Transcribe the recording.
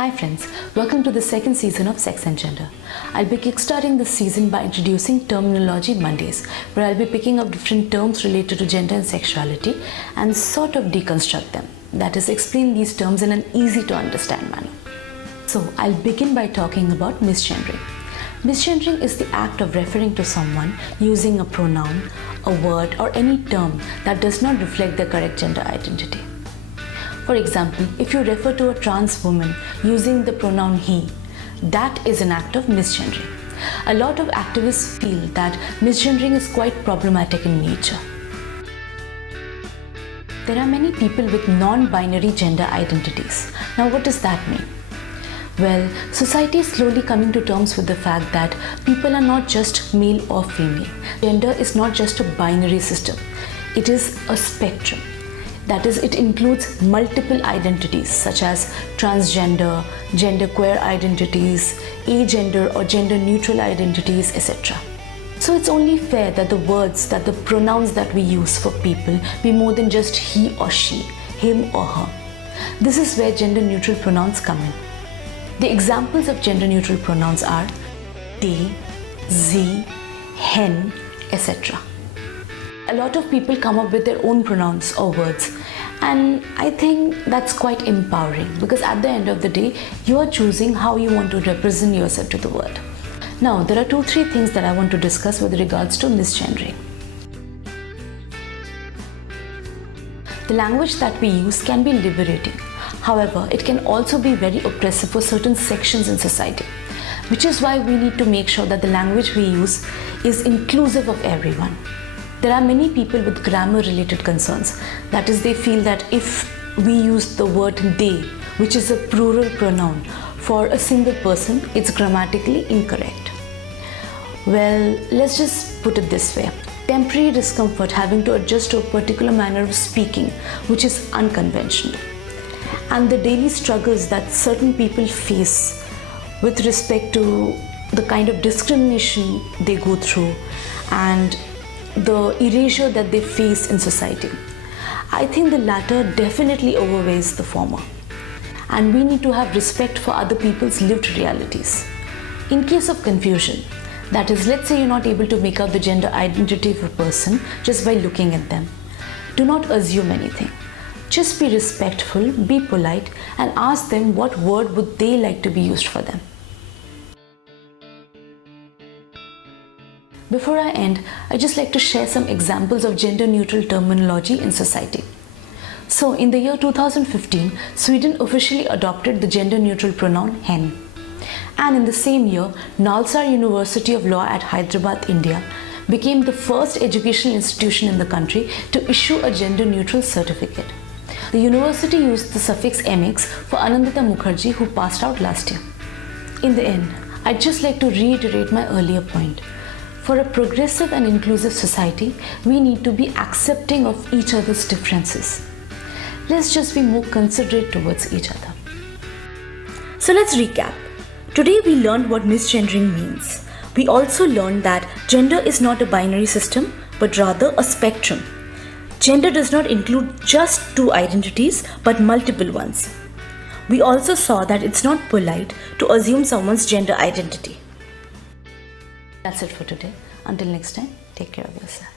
Hi friends, welcome to the second season of Sex and Gender. I'll be kickstarting this season by introducing Terminology Mondays, where I'll be picking up different terms related to gender and sexuality and sort of deconstruct them. That is, explain these terms in an easy to understand manner. So I'll begin by talking about misgendering. Misgendering is the act of referring to someone using a pronoun, a word, or any term that does not reflect their correct gender identity. For example, if you refer to a trans woman using the pronoun he, that is an act of misgendering. A lot of activists feel that misgendering is quite problematic in nature. There are many people with non-binary gender identities. Now, what does that mean? Well, society is slowly coming to terms with the fact that people are not just male or female. Gender is not just a binary system. It is a spectrum. That is, it includes multiple identities such as transgender, genderqueer identities, agender or gender neutral identities, etc. So it's only fair that the words, that the pronouns that we use for people be more than just he or she, him or her. This is where gender neutral pronouns come in. The examples of gender neutral pronouns are they, sie, hen, etc. A lot of people come up with their own pronouns or words, and I think that's quite empowering because at the end of the day, you are choosing how you want to represent yourself to the world. Now, there are 2-3 things that I want to discuss with regards to misgendering. The language that we use can be liberating. However, it can also be very oppressive for certain sections in society, which is why we need to make sure that the language we use is inclusive of everyone. There are many people with grammar-related concerns. That is, they feel that if we use the word they, which is a plural pronoun, for a single person, it's grammatically incorrect. Well, let's just put it this way. Temporary discomfort having to adjust to a particular manner of speaking, which is unconventional. And the daily struggles that certain people face with respect to the kind of discrimination they go through and the erasure that they face in society. I think the latter definitely overweighs the former. And we need to have respect for other people's lived realities. In case of confusion, that is, let's say you're not able to make out the gender identity of a person just by looking at them, do not assume anything. Just be respectful, be polite, and ask them what word would they like to be used for them. Before I end, I'd just like to share some examples of gender-neutral terminology in society. So, in the year 2015, Sweden officially adopted the gender-neutral pronoun hen. And in the same year, Nalsar University of Law at Hyderabad, India, became the first educational institution in the country to issue a gender-neutral certificate. The university used the suffix MX for Anandita Mukherjee, who passed out last year. In the end, I'd just like to reiterate my earlier point. For a progressive and inclusive society, we need to be accepting of each other's differences. Let's just be more considerate towards each other. So let's recap. Today we learned what misgendering means. We also learned that gender is not a binary system, but rather a spectrum. Gender does not include just 2 identities, but multiple ones. We also saw that it's not polite to assume someone's gender identity. That's it for today. Until next time, take care of yourself.